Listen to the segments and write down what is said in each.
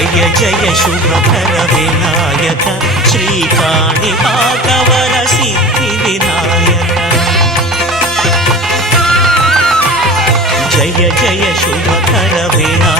జయ జయ శుభకర వినాయక శ్రీకాణి భాగవర సిద్ధి వినాయక జయ జయ శుభకర వినాయక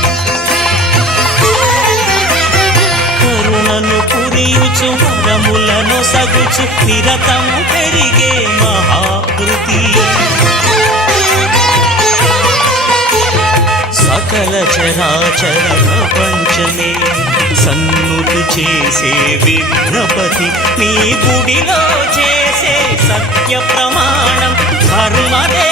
కరుణను పురియుచు వరములను సగుచు నిరతము పెరిగే మహాకృతి. సకల చరాచర ప్రపంచమే సన్నుతి చేసే విఘ్నపతి నీ గుడిలో చేసే సత్య ప్రమాణం ధర్మదే.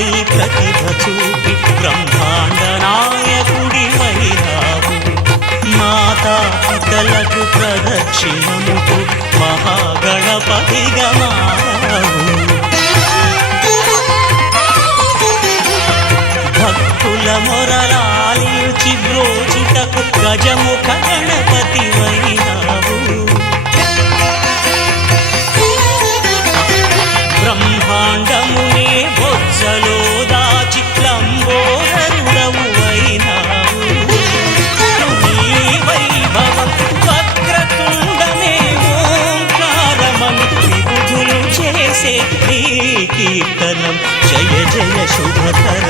పై ప్రతిభ చూపి బ్రహ్మాండ నాయకుడి వైరావు మాతా పితలకు ప్రదక్షిణముకు మహాగణపతిగా మారావు భక్తుల మొరలాలించి బ్రోచుటకు గజముఖ గణపతి వైరావు ಶುಭಕರ